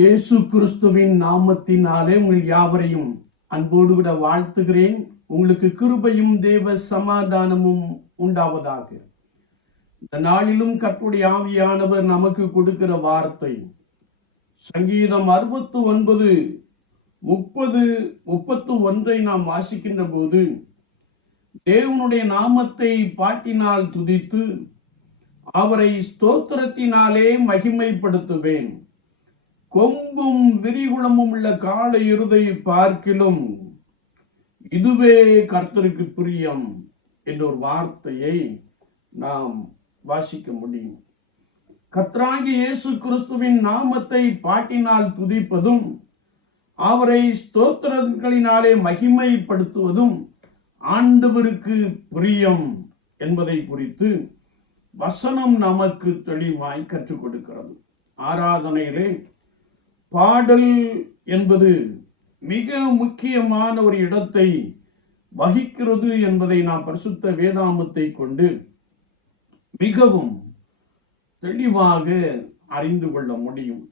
இயேசு கிறிஸ்துவின் நாமத்தினாலே உங்கள் யாவரையும் அன்போடு விட வாழ்த்துகிறேன். உங்களுக்கு கிருபையும் தேவ சமாதானமும் உண்டாவதாக. இந்த நாளிலும் கர்த்தருடைய ஆவியானவர் நமக்கு கொடுக்கிற வார்த்தை. சங்கீதம் அறுபத்து ஒன்பது முப்பது முப்பத்து ஒன்றை நாம் வாசிக்கின்ற போது தேவனுடைய நாமத்தை பாட்டினால் துதித்து அவரை ஸ்தோத்திரத்தினாலே மகிமைப்படுத்துவேன். கொம்பும் விரிகுளமும் உள்ள கால இருதை பார்க்கிலும் இதுவே கர்த்தருக்கு பிரியம் என்ற ஒரு வார்த்தையை நாம் வாசிக்க முடியும். கத்ராங்கி இயேசு கிறிஸ்துவின் நாமத்தை பாட்டினால் துதிப்பதும் அவரை ஸ்தோத்திரங்களினாலே மகிமைப்படுத்துவதும் ஆண்டவருக்கு பிரியம் என்பதை குறித்து வசனம் நமக்கு தெளிவாய் கற்றுக் கொடுக்கிறது. ஆராதனையிலே பாடல் என்பது மிக முக்கியமான ஒரு இடத்தை வகிக்கிறது என்பதை நாம் பரிசுத்த வேதாமத்தை கொண்டு மிகவும் தெளிவாக அறிந்து கொள்ள முடியும்.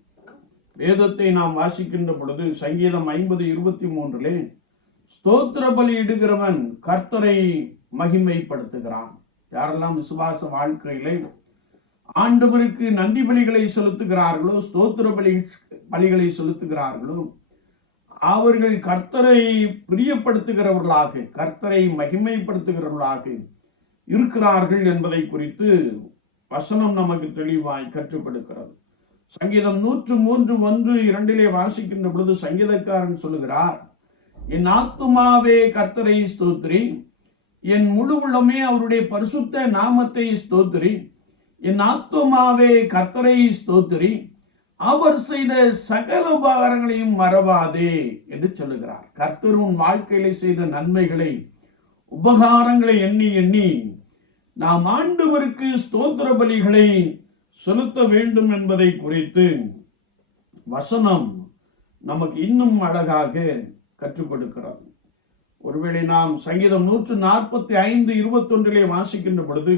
வேதத்தை நாம் வாசிக்கின்ற பொழுது சங்கீதம் ஐம்பது இருபத்தி மூன்றிலே ஸ்தோத்திர பலி இடுகிறவன் கர்த்தரை மகிமைப்படுத்துகிறான். யாரெல்லாம் விசுவாச வாழ்க்கையிலே ஆண்டவருக்கு நன்றி பலிகளை செலுத்துகிறார்களோ ஸ்தோத்திர பலி பலிகளை செலுத்துகிறார்களோ அவர்கள் கர்த்தரை பிரியப்படுத்துகிறவர்களாக கர்த்தரை மகிமைப்படுத்துகிறவர்களாக இருக்கிறார்கள் என்பதை குறித்து வசனம் நமக்கு தெளிவாய் கற்றுக்கொடுக்கிறது. சங்கீதம் நூற்று மூன்று ஒன்று இரண்டிலே வாசிக்கின்ற பொழுது சங்கீதக்காரன் சொல்லுகிறார் என் ஆத்துமாவே கர்த்தரை ஸ்தோத்திரி என் முழு உள்ளமே அவருடைய பரிசுத்த நாமத்தை ஸ்தோத்திரி என் ஆத்துமாவே கர்த்தரை ஸ்தோத்திரி அவர் செய்த சகல உபகாரங்களையும் மறவாதே என்று சொல்லுகிறார். கர்த்தர் உன் வாழ்க்கையில செய்த நன்மைகளை உபகாரங்களை எண்ணி எண்ணி நாம் ஆண்டவருக்கு ஸ்தோத்திர பலிகளை செலுத்த வேண்டும் என்பதை குறித்து வசனம் நமக்கு இன்னும் அழகாக கற்றுக் கொடுக்கிறது. ஒருவேளை நாம் சங்கீதம் நூற்று நாற்பத்தி ஐந்து இருபத்தொன்றிலே வாசிக்கின்ற பொழுது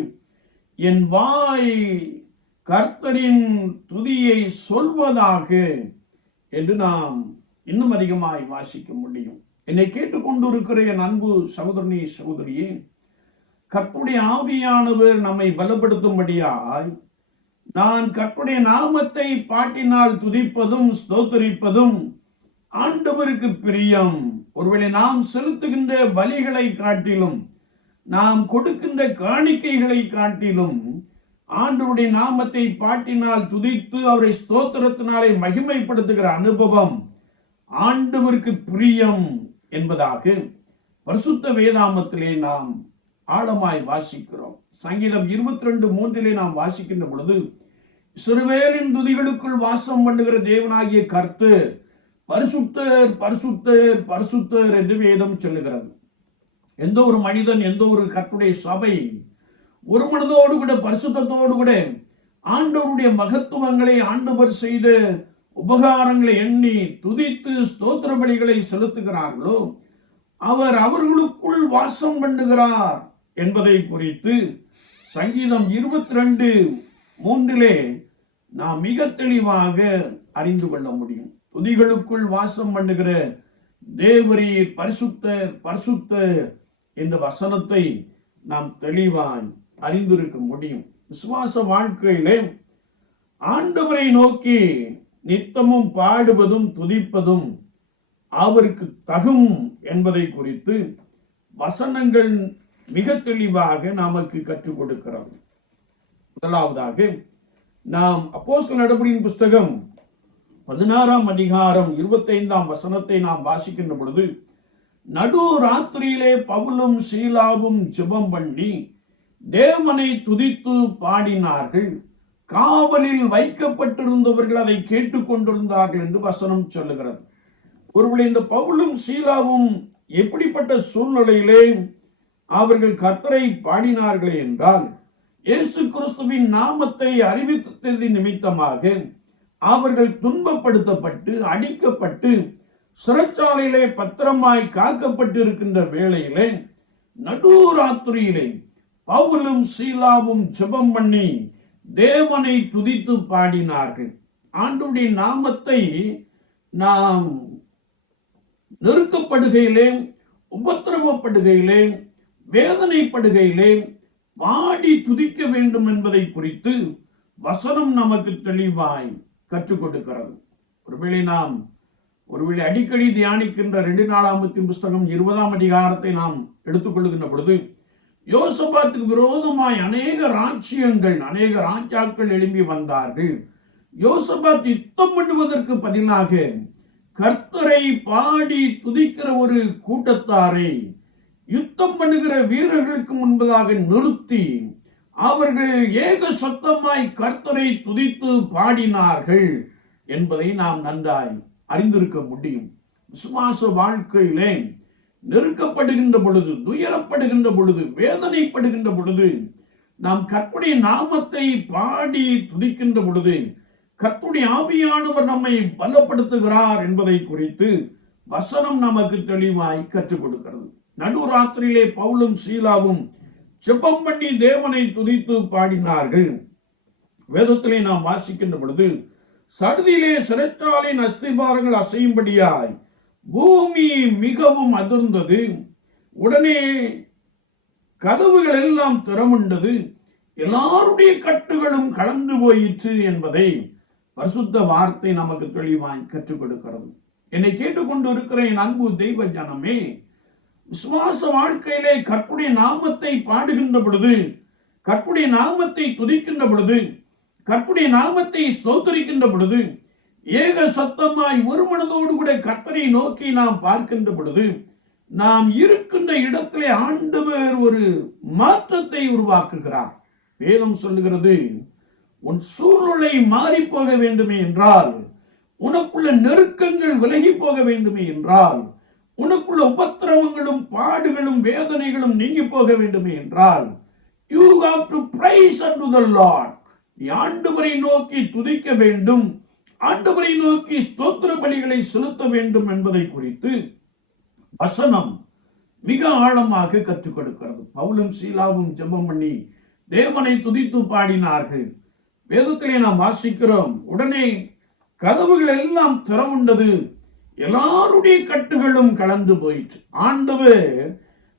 என் வாய் கர்த்தரின் துதியை சொல்வதாக என்று நாம் இன்னும் அதிகமாய் வாசிக்க முடியும். என்னை கேட்டுக்கொண்டிருக்கிற என் அன்பு சகோதரனி சகோதரியே கற்புடைய ஆவியானவர் நம்மை பலப்படுத்தும்படியாய் நான் கற்புடைய நாமத்தை பாட்டினால் துதிப்பதும் ஸ்தோத்தரிப்பதும் ஆண்டவருக்கு பிரியம். ஒருவேளை நாம் செலுத்துகின்ற பலிகளை காட்டிலும் நாம் கொடுக்கின்ற காணிக்கைகளை காட்டிலும் ஆண்டவருடைய நாமத்தை பாட்டினால் துதித்து அவரை ஸ்தோத்திரத்தினாலே மகிமைப்படுத்துகிற அனுபவம் ஆண்டவருக்கு பிரியம் என்பதாக பரிசுத்த வேதாமத்திலே நாம் ஆழமாய் வாசிக்கிறோம். சங்கீதம் இருபத்தி ரெண்டு மூன்றிலே நாம் வாசிக்கின்ற பொழுது சிறுவேலின் துதிகளுக்குள் வாசம் பண்ணுகிற தேவனாகிய கர்த்து பரிசுத்தர் பரிசுத்தர் பரிசுத்தர் என்று வேதம் சொல்லுகிறது. எந்த ஒரு மனிதன் எந்த ஒரு கற்றுடைய சபை ஒரு மனதோடு கூட பரிசுத்தத்தோடு கூட ஆண்டவருடைய மகத்துவங்களை ஆண்டவர் செய்த உபகாரங்களை எண்ணி துதித்து ஸ்தோத்திர பலிகளை செலுத்துகிறார்களோ அவர் அவர்களுக்குள் வாசம் பண்ணுகிறார் என்பதை குறித்து சங்கீதம் இருபத்தி ரெண்டு மூன்றிலே நாம் மிக தெளிவாக அறிந்து கொள்ள முடியும். துதிகளுக்குள் வாசம் பண்ணுகிற தேவரி பரிசுத்தர் பரிசுத்த இந்த வசனத்தை நாம் தெளிவாய் அறிந்திருக்க முடியும். விசுவாச வாழ்க்கையிலே ஆண்டவரை நோக்கி நித்தமும் பாடுவதும் துதிப்பதும் அவருக்கு தகும் என்பதை குறித்து வசனங்கள் மிக தெளிவாக நமக்கு கற்றுக் கொடுக்கிறது. முதலாவதாக நாம் அப்போஸ்தல நடபடியின் புஸ்தகம் பதினாறாம் அதிகாரம் இருபத்தைந்தாம் வசனத்தை நாம் வாசிக்கின்ற பொழுது நடு ராத்திரியிலே பவுலும் சீலாவும் ஜெபம் பண்ணி தேவனை துதித்து பாடினார்கள். காவலில் வைக்கப்பட்டிருந்தவர்கள் அதை கேட்டுக்கொண்டிருந்தார்கள் என்று வசனம் சொல்லுகிறது. ஒருவேளை இந்த பவுலும் சீலாவும் எப்படிப்பட்ட சூழ்நிலையிலே அவர்கள் கர்த்தரை பாடினார்களே என்றால் இயேசு கிறிஸ்துவின் நாமத்தை அறிவித்தது நிமித்தமாக அவர்கள் துன்பப்படுத்தப்பட்டு அடிக்கப்பட்டு சிறைச்சாலையிலே பத்திரமாய் காக்கப்பட்டிருக்கின்ற வேளையிலே நடுராத்திரியிலே பவுலும் சீலாவும் ஜெபம் பண்ணி தேவனை துதித்து பாடினார்கள். ஆண்டுடைய நாமத்தை நாம் நெருக்கப்படுகையிலே உபத்திரவப்படுகையிலே வேதனைப்படுகையிலே பாடி துதிக்க வேண்டும் என்பதை குறித்து வசனம் நமக்கு தெளிவாய் கற்றுக் கொடுக்கிறது. ஒருவேளை நாம் ஒருவேளை அடிக்கடி தியானிக்கின்ற ரெண்டு நாளாமத்தின் புஸ்தகம் இருபதாம் அதிகாரத்தை நாம் எடுத்துக்கொள்கின்ற பொழுது யோசபாத்துக்கு விரோதமாய் அநேக ராஜ்யங்கள் அநேக ராஜாக்கள் எழும்பி வந்தார்கள். யோசபாத் யுத்தம் பண்ணுவதற்கு பதிலாக கர்த்தரை பாடி துதிக்கிற ஒரு கூட்டத்தாரை யுத்தம் பண்ணுகிற வீரர்களுக்கு முன்பதாக நிறுத்தி அவர்கள் ஏக சத்தமாய் கர்த்தரை துதித்து பாடினார்கள் என்பதை நாம் நன்றாய் அறிந்திருக்க முடியும். விசுவாச வாழ்க்கையிலே நெருக்கப்படுகின்ற பொழுது துயரப்படுகின்ற பொழுது வேதனைப்படுகின்ற பொழுது நாம் கற்புடைய நாமத்தை பாடி துதிக்கின்ற பொழுது கற்புடைய ஆவியானவர் நம்மை பலப்படுத்துகிறார் என்பதை குறித்து வசனம் நமக்கு தெளிவாய் கற்றுக் கொடுக்கிறது. நடுராத்திரியிலே பவுலும் சீலாவும் செப்பம் பண்ணி தேவனை துதித்து பாடினார்கள். வேதத்திலே நாம் வாசிக்கின்ற பொழுது சடுதியிலே சிறைச்சாலின் அஸ்திபாரங்கள் அசையும்படியாய் பூமி மிகவும் அதிர்ந்தது. உடனே கதவுகள் எல்லாம் திறமுண்டது. எல்லாருடைய கட்டுகளும் கலந்து போயிற்று என்பதை பரிசுத்த வார்த்தை நமக்கு தெளிவாய் கற்றுக் கொடுக்கிறது என்னை கேட்டுக்கொண்டு இருக்கிற என் அன்பு தெய்வ ஜனமே விசுவாச வாழ்க்கையிலே கற்புடைய நாமத்தை பாடுகின்ற பொழுது கற்புடைய நாமத்தை துதிக்கின்ற பொழுது கற்புடைய நாமத்தை ஸ்தோத்தரிக்கின்ற பொழுது ஏக சத்தமாய் ஒரு மனதோடு கூட கர்த்தரை நோக்கி நாம் பார்க்கின்ற பொழுது நாம் இருக்கின்ற இடத்திலே ஆண்டவர் ஒரு மாற்றத்தை உருவாக்குகிறார். வேதம் சொல்லுகிறது உன் சூழ்நிலை மாறி போக வேண்டுமே என்றால் உனக்குள்ள நெருக்கங்கள் விலகி போக வேண்டுமே என்றால் உனக்குள்ள உபத்திரவங்களும் பாடுகளும் வேதனைகளும் நீங்கி போக வேண்டுமே என்றால் you have to praise and the lord நீ ஆண்டவரை நோக்கி துதிக்க வேண்டும். ஆண்டவரை நோக்கி ஸ்தோத்திர பலிகளை செலுத்த வேண்டும் என்பதை குறித்து வசனம் மிக ஆழமாக கற்றுக் கொடுக்கிறது. பவுலும் சீலாவும் ஜெபம் பண்ணி தேவனை துதித்து பாடினார்கள். வேதத்திலே நாம் வாசிக்கிறோம் உடனே கதவுகள் எல்லாம் திறவுண்டது எல்லாருடைய கட்டுகளும் கலந்து போயிற்று. ஆண்டவர்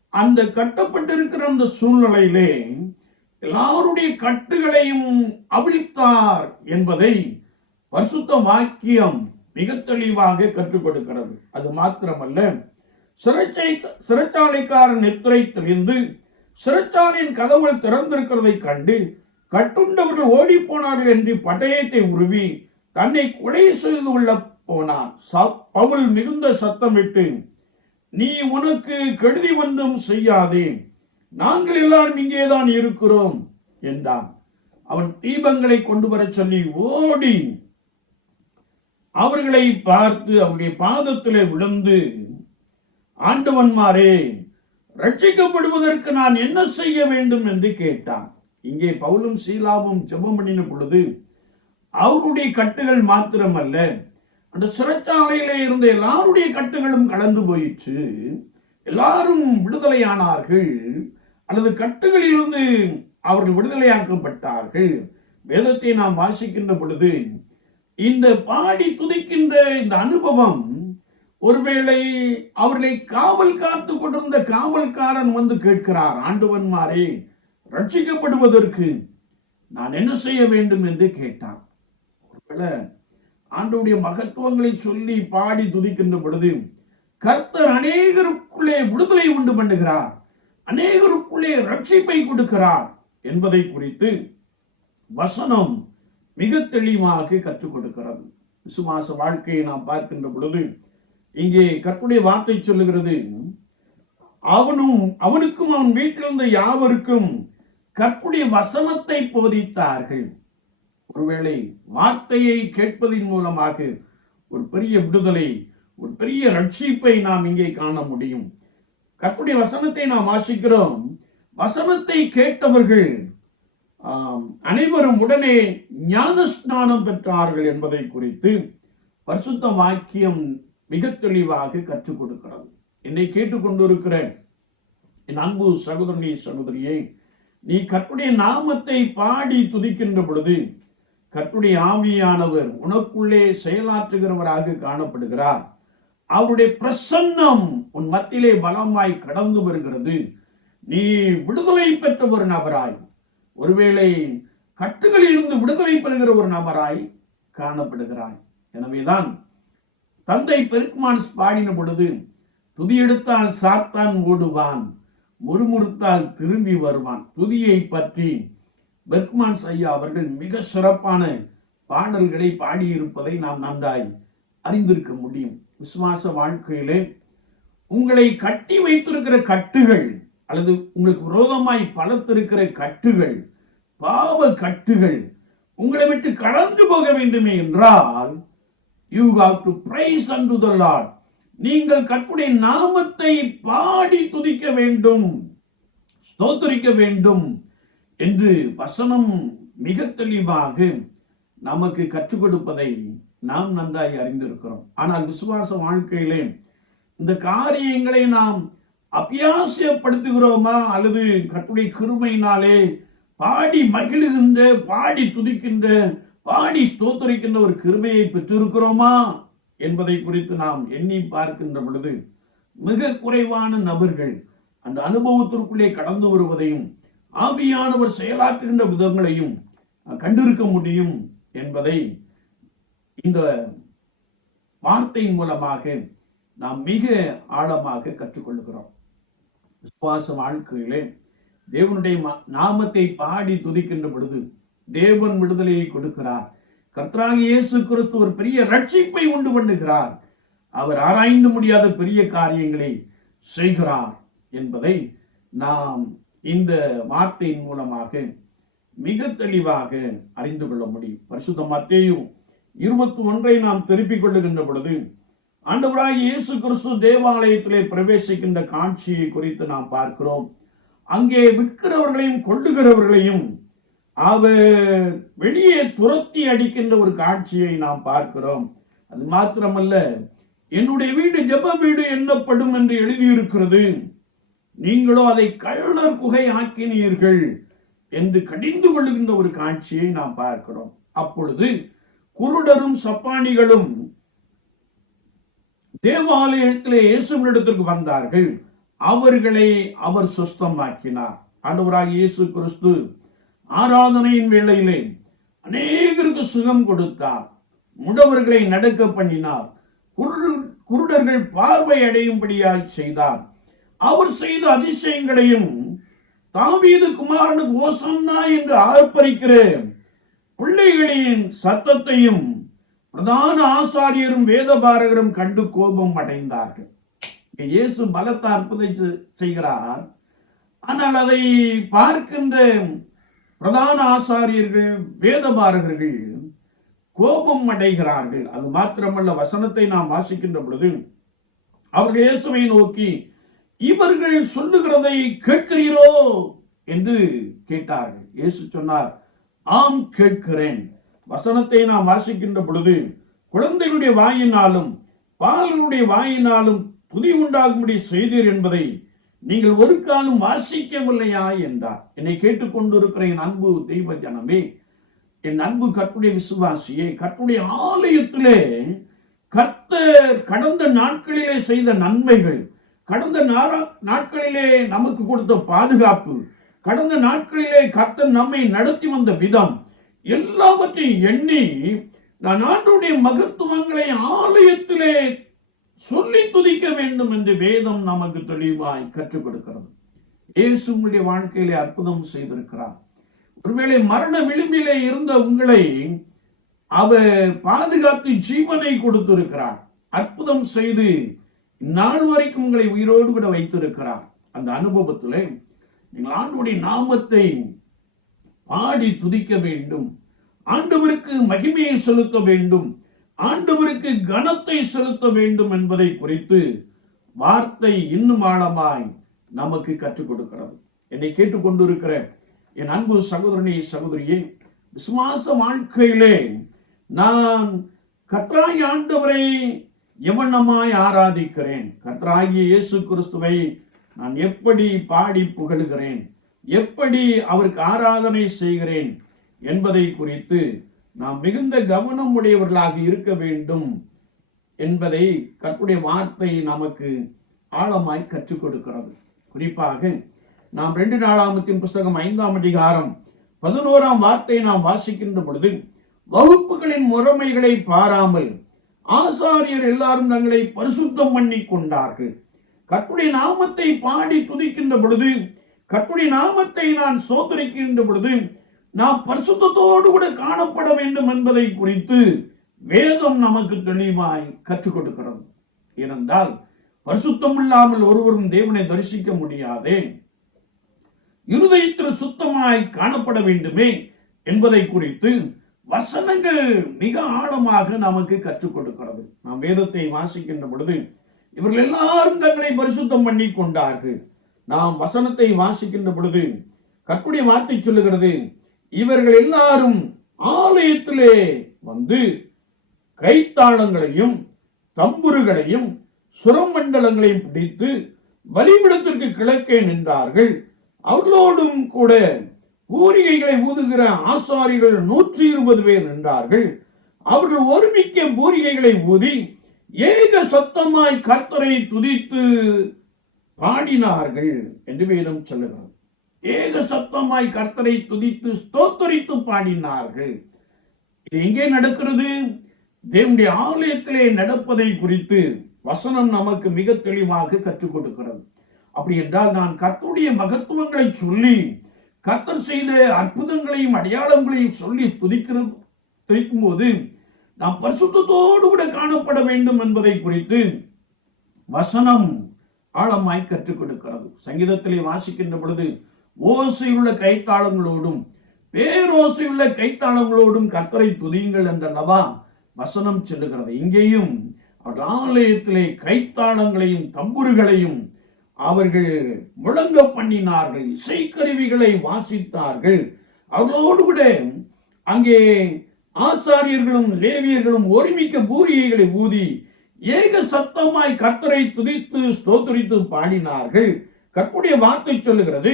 அந்த கட்டப்பட்டிருக்கிற அந்த சூழ்நிலையிலே எல்லாருடைய கட்டுகளையும் அவிழ்த்தார் என்பதை பரிசுத்த வாக்கியம் மிக தெளிவாக கற்றுக் கொடுக்கிறது அது மாத்திரமல்ல சிறைச்சை சிறைச்சாலைக்காரன் நித்திரை தெரிந்து சிறைச்சாலையின் கதவுகள் திறந்திருக்கிறதை கண்டு கட்டுண்டவர்கள் ஓடி போனார்கள் என்று பட்டயத்தை உருவி தன்னை கொலை செய்து கொள்ள போனார் ச- பவுல் மிகுந்த சத்தமிட்டு நீ உனக்கு கெடுதி ஒன்றும் செய்யாதே. நாங்கள் எல்லாரும் இங்கேதான் இருக்கிறோம் என்றான். அவன் தீபங்களை கொண்டு வரச் சொல்லி ஓடி அவர்களை பார்த்து அவருடைய பாதத்திலே விழுந்து ஆண்டவன்மாரே ரட்சிக்கப்படுவதற்கு நான் என்ன செய்ய வேண்டும்? என்று கேட்டான். இங்கே பவுலும் சீலாவும் ஜெபம் பண்ணின பொழுது அவருடைய கட்டுகள் மாத்திரமல்ல அந்த சிறைச்சாலையிலே இருந்த எல்லாருடைய கட்டுகளும் கலந்து போயிற்று. எல்லாரும் விடுதலையானார்கள். அல்லது கட்டுகளிலிருந்து அவர்கள் விடுதலையாக்கப்பட்டார்கள். வேதத்தை நாம் வாசிக்கின்ற பொழுது இந்த பாடி துதிக்கின்ற இந்த அனுபவம் ஒருவேளை அவர்களை காவல் காத்து கொண்டிருந்த காவல்காரன் வந்து கேட்கிறார் ஆண்டவன்மாரே ரட்சிக்கப்படுவதற்கு நான் என்ன செய்ய வேண்டும்? என்று கேட்டான். ஒருவேளை ஆண்டவுடைய மகத்துவங்களை சொல்லி பாடி துதிக்கின்ற பொழுது கர்த்தர் அநேகருக்குள்ளே விடுதலை உண்டு பண்ணுகிறார். அநேகருக்குள்ளே ரட்சிப்பை கொடுக்கிறார் என்பதை குறித்து வசனம் மிக தெளிவாக கற்றுக் கொடுக்கிறது. விசுவாச வாழ்க்கையை நாம் பார்க்கின்ற பொழுது இங்கே கற்புடைய வார்த்தை சொல்லுகிறது அவனும் அவனுக்கும் அவன் வீட்டில் இருந்த யாவருக்கும் கற்புடைய வசனத்தை போதித்தார்கள். ஒருவேளை வார்த்தையை கேட்பதின் மூலமாக ஒரு பெரிய விடுதலை ஒரு பெரிய ரட்சிப்பை நாம் இங்கே காண முடியும். கற்புடைய வசனத்தை நாம் வாசிக்கிறோம். வசனத்தை கேட்டவர்கள் அனைவரும் உடனே ஞானஸ்நானம் பெற்றார்கள் என்பதை குறித்து பரிசுத்த வாக்கியம் மிக தெளிவாக கற்றுக் கொடுக்கிறது. என்னை கேட்டுக்கொண்டிருக்கிற என் அன்பு சகோதரனி சகோதரியை நீ கற்புடைய நாமத்தை பாடி துதிக்கின்ற பொழுது கற்புடைய ஆவியானவர் உனக்குள்ளே செயலாற்றுகிறவராக காணப்படுகிறார். அவருடைய பிரசன்னம் உன் மத்தியிலே பலமாய் கடந்து வருகிறது. நீ விடுதலை பெற்ற ஒரு நபராய். ஒருவேளை கட்டுகளிலிருந்து விடுதலை பெறுகிற ஒரு நபராய் காணப்படுகிறாய். எனவேதான் தந்தை பெருக்குமான் பாடின பொழுது துதியெடுத்தால் சாத்தான் ஓடுவான் முறுமுறுத்தால் திரும்பி வருவான். துதியை பற்றி பெர்க்மான்ஸ் ஐயா அவர்கள் மிக சிறப்பான பாடல்களை பாடியிருப்பதை நாம் நன்றாய் அறிந்திருக்க முடியும். விசுவாச வாழ்க்கையிலே உங்களை கட்டி வைத்திருக்கிற கட்டுகள் அல்லது உங்களுக்கு விரோதமாய் பலத்திருக்கிற கட்டுகள் பாவ கட்டுகள் உங்களை விட்டு கடந்து போக வேண்டுமே என்றால் you have to praise and the lord நீங்கள் கற்புடைய நாமத்தை பாடி துதிக்க வேண்டும் ஸ்தோத்தரிக்க வேண்டும் என்று வசனம் மிக தெளிவாக நமக்கு கற்றுக் கொடுப்பதை நாம் நன்றாய் அறிந்திருக்கிறோம். ஆனால் விசுவாச வாழ்க்கையிலே இந்த காரியங்களை நாம் அபியாசியப்படுத்துகிறோமா? அல்லது கட்டுடைய கிருமையினாலே பாடி மகிழுகின்ற பாடி துதிக்கின்ற பாடி ஸ்தோத்தரிக்கின்ற ஒரு கிருமையை பெற்றிருக்கிறோமா? என்பதை குறித்து நாம் எண்ணி பார்க்கின்ற பொழுது மிக குறைவான நபர்கள் அந்த அனுபவத்திற்குள்ளே கடந்து வருவதையும் ஆவியானவர் செயலாற்றுகின்ற விதங்களையும் கண்டிருக்க முடியும் என்பதை இந்த வார்த்தையின் மூலமாக நாம் மிக ஆழமாக கற்றுக்கொள்கிறோம். விசுவாச வாழ்க்கையிலே தேவனுடைய ம- நாமத்தை பாடி துதிக்கின்ற பொழுது தேவன் விடுதலையை கொடுக்கிறார். கர்த்தராக இயேசு கிறிஸ்து ஒரு பெரிய ரட்சிப்பை உண்டு பண்ணுகிறார். அவர் ஆராய்ந்து முடியாத பெரிய காரியங்களை செய்கிறார் என்பதை நாம் இந்த வார்த்தையின் மூலமாக மிக தெளிவாக அறிந்து கொள்ள முடியும். பரிசுத்த மத்தேயும் இருபத்தி ஒன்றை நாம் திருப்பிக் கொள்ளுகின்ற பொழுது ஆண்டவராக இயேசு கிறிஸ்து தேவாலயத்திலே பிரவேசிக்கின்ற காட்சியை குறித்து நாம் பார்க்கிறோம். அங்கே விற்கிறவர்களையும் கொள்ளுகிறவர்களையும் அவர் வெளியே துரத்தி அடிக்கின்ற ஒரு காட்சியை நாம் பார்க்கிறோம். அது மாத்திரமல்ல என்னுடைய வீடு ஜெப வீடு எண்ணப்படும் என்று எழுதியிருக்கிறது. நீங்களோ அதை கள்ளர் குகை ஆக்கினீர்கள் என்று கடிந்து கொள்ளுகின்ற ஒரு காட்சியை நாம் பார்க்கிறோம். அப்பொழுது குருடரும் சப்பானிகளும் தேவாலயத்திலே இயேசுவனிடத்திற்கு வந்தார்கள். அவர்களை அவர் சுஸ்தமாக்கினார். ஆண்டவராக இயேசு கிறிஸ்து ஆராதனையின் வேளையிலே அநேகருக்கு சுகம் கொடுத்தார். முடவர்களை நடக்க பண்ணினார். குருடர்கள் பார்வை அடையும்படியாய் செய்தார். அவர் செய்த அதிசயங்களையும் தாவீது குமாரனுக்கு ஓசன்னா என்று ஆர்ப்பரிக்கிறேன். பிள்ளைகளின் சத்தத்தையும் பிரதான ஆசாரியரும் வேதபாரகரும் கண்டு கோபம் அடைந்தார்கள். இயேசு பலத்த அற்புதத்தை செய்கிறார். ஆனால் அதை பார்க்கின்ற பிரதான ஆசாரியர்கள் வேதபாரகர்கள் கோபம் அடைகிறார்கள். அது மாத்திரமல்ல வசனத்தை நாம் வாசிக்கின்ற பொழுது அவர்கள் இயேசுவை நோக்கி இவர்கள் சொல்லுகிறதை கேட்கிறீரோ? என்று கேட்டார்கள். இயேசு சொன்னார் ஆம் கேட்கிறேன். வசனத்தை நாம் வாசிக்கின்ற பொழுது குழந்தைகளுடைய வாயினாலும் பாலனுடைய வாயினாலும் துதி உண்டாகும்படி செய்தீர் என்பதை நீங்கள் ஒரு காலம் வாசிக்கவில்லையா என்றார். என்னை கேட்டுக்கொண்டிருக்கிற என் அன்பு தெய்வ ஜனமே என் அன்பு கற்புடைய விசுவாசியே கற்புடைய ஆலயத்திலே கர்த்தர் கடந்த நாட்களிலே செய்த நன்மைகள் கடந்த நாட்களிலே நமக்கு கொடுத்த பாதுகாப்பு கடந்த நாட்களிலே கர்த்தர் நம்மை நடத்தி வந்த விதம் எல்லாவற்றையும் எண்ணி நான் ஆண்டுடைய மகத்துவங்களை ஆலயத்திலே சொல்லி துதிக்க வேண்டும் என்று வேதம் நமக்கு தெளிவாய் கற்றுக் கொடுக்கிறது. இயேசு உங்களுடைய வாழ்க்கையிலே அற்புதம் செய்திருக்கிறார். ஒருவேளை மரண விளிம்பிலே இருந்த உங்களை அவர் பாதுகாத்து ஜீவனை கொடுத்திருக்கிறார். அற்புதம் செய்து நாள் வரைக்கும் உங்களை உயிரோடு விட வைத்திருக்கிறார். அந்த அனுபவத்திலே நீங்கள் ஆண்டுடைய நாமத்தை பாடி துதிக்க வேண்டும். ஆண்டவருக்கு மகிமையை செலுத்த வேண்டும். ஆண்டவருக்கு கனத்தை செலுத்த வேண்டும் என்பதை குறித்து வார்த்தை இன்னும் ஆழமாய் நமக்கு கற்றுக் கொடுக்கிறது. என்னை கேட்டுக்கொண்டிருக்கிற என் அன்பு சகோதரனே சகோதரியே விசுவாச வாழ்க்கையிலே நான் கத்ராய் ஆண்டவரை எவண்ணமாய் ஆராதிக்கிறேன். கத்ராகி இயேசு கிறிஸ்துவை நான் எப்படி பாடி புகழுகிறேன்? எப்படி அவருக்கு ஆராதனை செய்கிறேன்? என்பதை குறித்து நாம் மிகுந்த கவனம் உடையவர்களாக இருக்க வேண்டும் என்பதை கற்புடைய வார்த்தை நமக்கு ஆழமாய் கற்றுக் கொடுக்கிறது. குறிப்பாக நாம் ரெண்டு நாளாமத்தின் புஸ்தகம் ஐந்தாம் அதிகாரம் பதினோராம் வார்த்தை நாம் வாசிக்கின்ற பொழுது வகுப்புகளின் முறைமைகளை பாராமல் ஆசாரியர் எல்லாரும் தங்களை பரிசுத்தம் பண்ணி கொண்டார்கள் கற்புடைய நாமத்தை பாடி துதிக்கின்ற பொழுது கற்புடைய நாமத்தை நான் சோதரிக்கின்ற பொழுது நாம் பரிசுத்தத்தோடு கூட காணப்பட வேண்டும் என்பதை குறித்து வேதம் நமக்கு தெளிவாய் கற்றுக் கொடுக்கிறது. ஏனென்றால் பரிசுத்தம் இல்லாமல் ஒருவரும் தேவனை தரிசிக்க முடியாதே. இருதயத்தில் சுத்தமாய் காணப்பட வேண்டுமே என்பதை குறித்து வசனங்கள் மிக ஆழமாக நமக்கு கற்றுக் கொடுக்கிறது. நாம் வேதத்தை வாசிக்கின்ற பொழுது இவர்கள் எல்லாரும் தங்களை பரிசுத்தம் பண்ணி கொண்டார்கள் நாம் வசனத்தை வாசிக்கின்ற பொழுது கற்புடைய வார்த்தை சொல்லுகிறது இவர்கள் எல்லாரும் ஆலயத்திலே வந்து கைத்தாளங்களையும் தம்புருகளையும் சுரமண்டலங்களையும் பிடித்து வழிபடத்திற்கு கிழக்கே நின்றார்கள். அவர்களோடும் கூட பூரிகைகளை ஊதுகிற ஆசாரிகள் நூற்றி இருபது பேர் நின்றார்கள். அவர்கள் ஒருமிக்க பூரிகைகளை ஊதி ஏக சத்தமாய் கர்த்தரை துதித்து பாடினார்கள் என்று வேதம் சொல்லுகிறது. ஏக சத்தமாய் கர்த்தரை துதித்து ஸ்தோத்தரித்து பாடினார்கள். இது எங்கே நடக்கிறது? தேவனுடைய ஆலயத்திலே நடப்பதை குறித்து வசனம் நமக்கு மிக தெளிவாக கற்றுக் கொடுக்கிறது. அப்படி என்றால் நான் கர்த்தருடைய மகத்துவங்களை சொல்லி கர்த்தர் செய்த அற்புதங்களையும் அடையாளங்களையும் சொல்லி துதிக்கிறது துதிக்கும் போது நாம் பரிசுத்தோடு கூட காணப்பட வேண்டும் என்பதை குறித்து வசனம் ஆழமாய் கற்றுக் கொடுக்கிறது. சங்கீதத்திலே வாசிக்கின்ற பொழுது ஓசையுள்ள கைத்தாளங்களோடும் பேரோசையுள்ள கைத்தாளங்களோடும் கர்த்தரை துதியுங்கள் என்றல்லவா வசனம் செல்லுகிறது. இங்கேயும் அவர் ஆலயத்திலே கைத்தாளங்களையும் தம்புருகளையும் அவர்கள் முழங்க பண்ணினார்கள். இசைக்கருவிகளை வாசித்தார்கள். அவர்களோடு கூட அங்கே ஆசாரியர்களும் லேவியர்களும் ஒருமிக்க பூரியைகளை ஊதி ஏக சத்தமாய் கர்த்தரை துதித்து ஸ்தோத்தரித்து பாடினார்கள். கற்புடைய வார்த்தை சொல்லுகிறது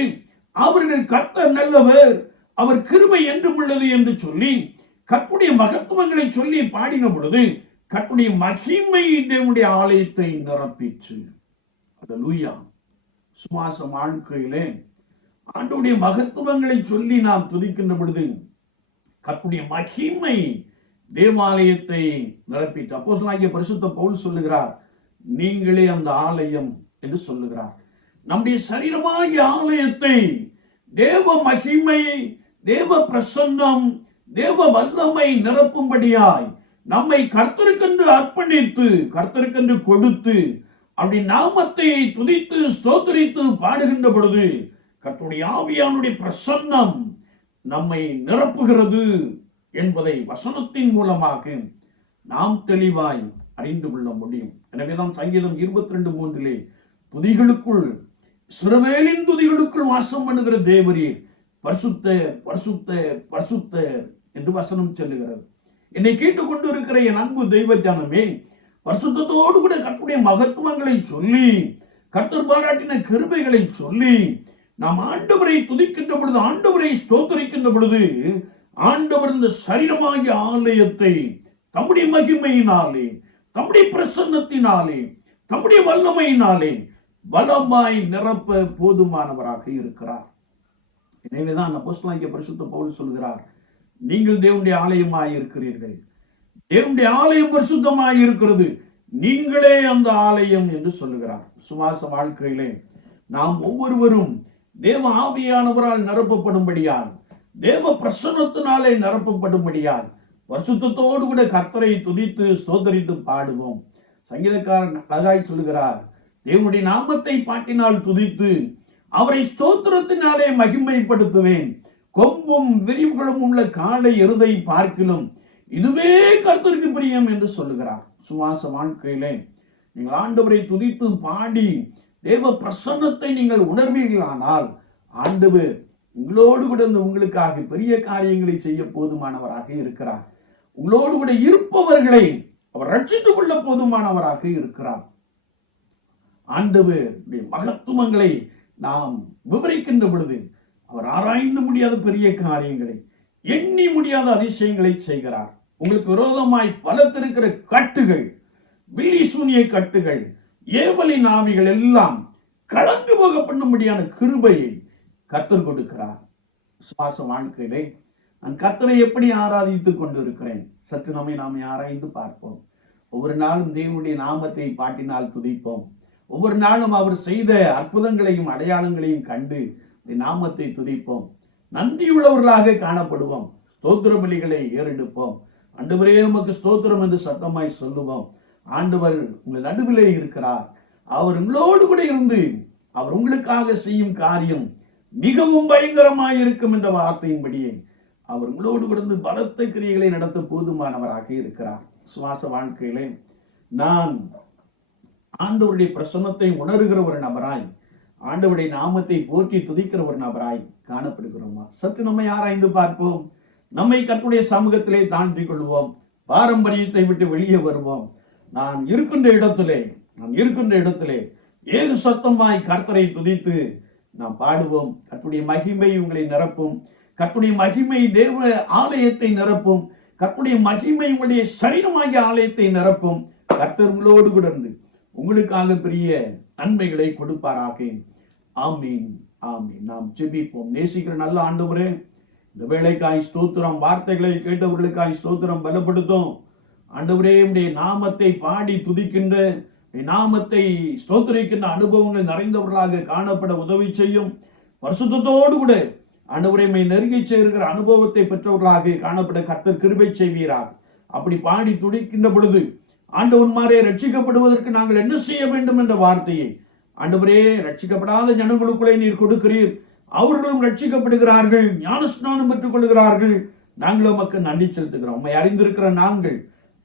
அவர்கள் கர்த்தர் நல்லவர் அவர் கிருமை என்றும் உள்ளது என்று சொல்லி கற்புடைய மகத்துவங்களை சொல்லி பாடின பொழுது கற்புடைய மகிமை தேவனுடைய ஆலயத்தை நிரப்பிற்று. அது லூயா சுவாச வாழ்க்கையிலே ஆண்டுடைய மகத்துவங்களை சொல்லி நாம் துதிக்கின்ற பொழுது கற்புடைய மகிமை தேவாலயத்தை நிரப்பிட்டு அப்போ பரிசுத்த பவுல் சொல்லுகிறார் நீங்களே அந்த ஆலயம் என்று சொல்லுகிறார். நம்முடைய சரீரமாகிய ஆலயத்தை தேவ மகிமை தேவ பிரசன்னம் தேவ வல்லமை நிரப்பும்படியாய் நம்மை கர்த்தருக்கென்று அர்ப்பணித்து கர்த்தருக்கென்று கொடுத்து அப்படி நாமத்தை துதித்து ஸ்தோத்தரித்து பாடுகின்ற பொழுது கர்த்தருடைய ஆவியானுடைய பிரசன்னம் நம்மை நிரப்புகிறது என்பதை வசனத்தின் மூலமாக நாம் தெளிவாய் அறிந்து கொள்ள முடியும். எனவேதான் சங்கீதம் இருபத்தி ரெண்டு மூன்றிலே துதிகளுக்குள் சிறவேலின் துதிகளுக்குள் வாசம் பண்ணுகிற தேவரீர் பரிசுத்த பரிசுத்த பரிசுத்த என்று வசனம் சொல்லுகிறது. என்னை கேட்டுக்கொண்டு இருக்கிற என் அன்பு தெய்வ ஜனமே பரிசுத்தத்தோடு கூட கர்த்தருடைய மகத்துவங்களை சொல்லி கர்த்தர் பாராட்டின கிருபைகளை சொல்லி நாம் ஆண்டவரை துதிக்கின்ற பொழுது ஆண்டவரை ஸ்தோத்தரிக்கின்ற பொழுது ஆண்டவர் இந்த சரீரமாகிய ஆலயத்தை தம்முடைய மகிமையினாலே தம்முடைய பிரசன்னத்தினாலே தம்முடைய வல்லமையினாலே பலமாய் நிரப்ப போதுமானவராக இருக்கிறார். எனவேதான் அப்போஸ்தலனாகிய பரிசுத்த பவுல் சொல்கிறார் நீங்கள் தேவனுடைய ஆலயமாய் இருக்கிறீர்கள். தேவனுடைய ஆலயம் பரிசுத்தமாய் இருக்கிறது. நீங்களே அந்த ஆலயம் என்று சொல்லுகிறார். சுவாச வாழ்க்கையிலே நாம் ஒவ்வொருவரும் தேவ ஆவியானவரால் நிரப்பப்படும்படியால் தேவ பிரசன்னத்தினாலே நிரப்பப்படும்படியால் பரிசுத்தத்தோடு கூட கர்த்தரை துதித்து ஸ்தோதரித்து பாடுவோம். சங்கீதக்காரன் அழகாய் சொல்லுகிறார் தேவனுடைய நாமத்தை பாட்டினால் துதித்து அவரை ஸ்தோத்திரத்தினாலே மகிமைப்படுத்துவேன். கொம்பும் விரிவுகளும் உள்ள காலை எருதை பார்க்கிலும் இதுவே கர்த்தருக்கு பிரியம் என்று சொல்லுகிறார். சுவாச வாழ்க்கையிலே நீங்கள் ஆண்டவரை துதித்து பாடி தேவ பிரசன்னத்தை நீங்கள் உணர்வீர்களானால் ஆண்டவர் உங்களோடு கூட இந்த உங்களுக்காக பெரிய காரியங்களை செய்ய போதுமானவராக இருக்கிறார். உங்களோடு கூட இருப்பவர்களை அவர் ரட்சித்துக் கொள்ள போதுமானவராக இருக்கிறார். ஆண்டவருடைய மகத்துவங்களை நாம் விவரிக்கின்ற பொழுது அவர் ஆராய்ந்து முடியாத பெரிய காரியங்களை எண்ணி முடியாத அதிசயங்களை செய்கிறார். உங்களுக்கு விரோதமாய் பலத்திருக்கிற கட்டுகள் பில்லி சூனிய கட்டுகள் ஏவலின் ஆவிகள் எல்லாம் கலந்து போக பண்ணும்படியான கிருபையை கர்த்தர் கொடுக்கிறார். சுவாச வாழ்க்கையிலே நான் கர்த்தரை எப்படி ஆராதித்துக் கொண்டிருக்கிறேன்? சற்று நம்மை நாம் ஆராய்ந்து பார்ப்போம். ஒவ்வொரு நாளும் தேவனுடைய நாமத்தை பாட்டினால் துதிப்போம். ஒவ்வொரு நாளும் அவர் செய்த அற்புதங்களையும் அடையாளங்களையும் கண்டு நாமத்தை துதிப்போம். நன்றியுள்ளவர்களாக காணப்படுவோம். ஸ்தோத்திர பலிகளை ஏறெடுப்போம். அன்று உமக்கு ஸ்தோத்திரம் என்று சத்தமாய் சொல்லுவோம். ஆண்டவர் உங்கள் நடுவிலே இருக்கிறார். அவர் உங்களோடு கூட இருந்து அவர் உங்களுக்காக செய்யும் காரியம் மிகவும் பயங்கரமாக இருக்கும் என்ற வார்த்தையின்படியே அவர் உங்களோடு கூட இருந்து பலத்த கிரியைகளை நடத்த போதுமானவராக இருக்கிறார். சுவாச வாழ்க்கையிலே நான் ஆண்டவருடைய பிரசன்னத்தை உணர்கிற ஒரு நபராய் ஆண்டவருடைய நாமத்தை போற்றி துதிக்கிற ஒரு நபராய் காணப்படுகிறோமா? சற்று நம்மை ஆராய்ந்து பார்ப்போம். நம்மை கற்றுடைய சமூகத்திலே தாண்டிக் கொள்வோம். பாரம்பரியத்தை விட்டு வெளியே வருவோம். நான் இருக்கின்ற இடத்திலே நான் இருக்கின்ற இடத்திலே ஏது சத்தமாய் கர்த்தரை துதித்து நாம் பாடுவோம். கற்புடைய மகிமை உங்களை நிரப்பும். கற்புடைய மகிமை தேவ ஆலயத்தை நிரப்பும். கற்புடைய மகிமை உங்களுடைய சரீரமாகிய ஆலயத்தை நிரப்பும். கர்த்தர் உங்களோடு கூட இருந்து உங்களுக்காக பெரிய நன்மைகளை கொடுப்பாராக. ஆமீன் ஆமீன். நாம் ஜெபிப்போம். நேசிக்கிற நல்ல ஆண்டவரே இந்த வேலைக்காய் ஸ்தோத்திரம் வார்த்தைகளை கேட்டவர்களுக்காய் ஸ்தோத்திரம் பலப்படுத்தும். ஆண்டவரே உடைய நாமத்தை பாடி துதிக்கின்ற நாமத்தை ஸ்தோத்திரிக்கின்ற அனுபவங்கள் நிறைந்தவர்களாக காணப்பட உதவி செய்யும். வருஷத்தோடு கூட ஆண்டவரைமை நெருங்கி செய்கிற அனுபவத்தை பெற்றவர்களாக காணப்பட கர்த்தர் கிருபை செய்வீரார் அப்படி பாடி துடிக்கின்ற பொழுது ஆண்டவன்மாரே ரட்சிக்கப்படுவதற்கு நாங்கள் என்ன செய்ய வேண்டும் என்ற வார்த்தையை ஆண்டவரே ரட்சிக்கப்படாத ஜனங்களுக்குள்ளே நீர் கொடுக்கிறீர். அவர்களும் ரட்சிக்கப்படுகிறார்கள் ஞானஸ்நானம் பெற்றுக் கொள்கிறார்கள். நாங்கள் உமக்கு நன்றி செலுத்துகிறோம். உண்மை அறிந்திருக்கிற நாங்கள்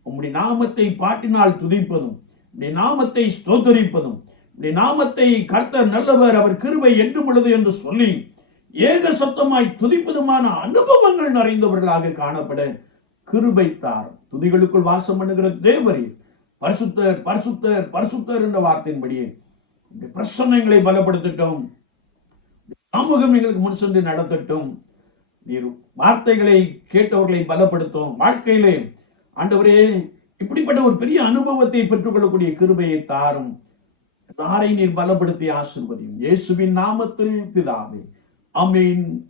உம்முடைய நாமத்தை பாட்டினால் துதிப்பதும் உம்முடைய நாமத்தை ஸ்தோத்தரிப்பதும் உம்முடைய நாமத்தை கர்த்தர் நல்லவர் அவர் கிருபை என்றும் உள்ளது என்று சொல்லி ஏக சத்தமாய் துதிப்பதுமான அனுபவங்கள் நிறைந்தவர்களாக காணப்பட கிருபை தாரும் துதிகளுக்குள் வாசம் பண்ணுகிற தேவரீர் பரிசுத்தர் பரிசுத்தர் பரிசுத்தர் என்ற வார்த்தையின்படியே பிரசன்னங்களை பலப்படுத்தட்டும். சமூகம் எங்களுக்கு முன் சென்று நடத்தட்டும். நீர் வார்த்தைகளை கேட்டவர்களை பலப்படுத்தும். வாழ்க்கையிலே ஆண்டவரே இப்படிப்பட்ட ஒரு பெரிய அனுபவத்தை பெற்றுக்கொள்ளக்கூடிய கிருபையை தாரும். தாரை நீர் பலப்படுத்தி ஆசிர்வதியும். இயேசுவின் நாமத்தில் பிதாவே. அமீன்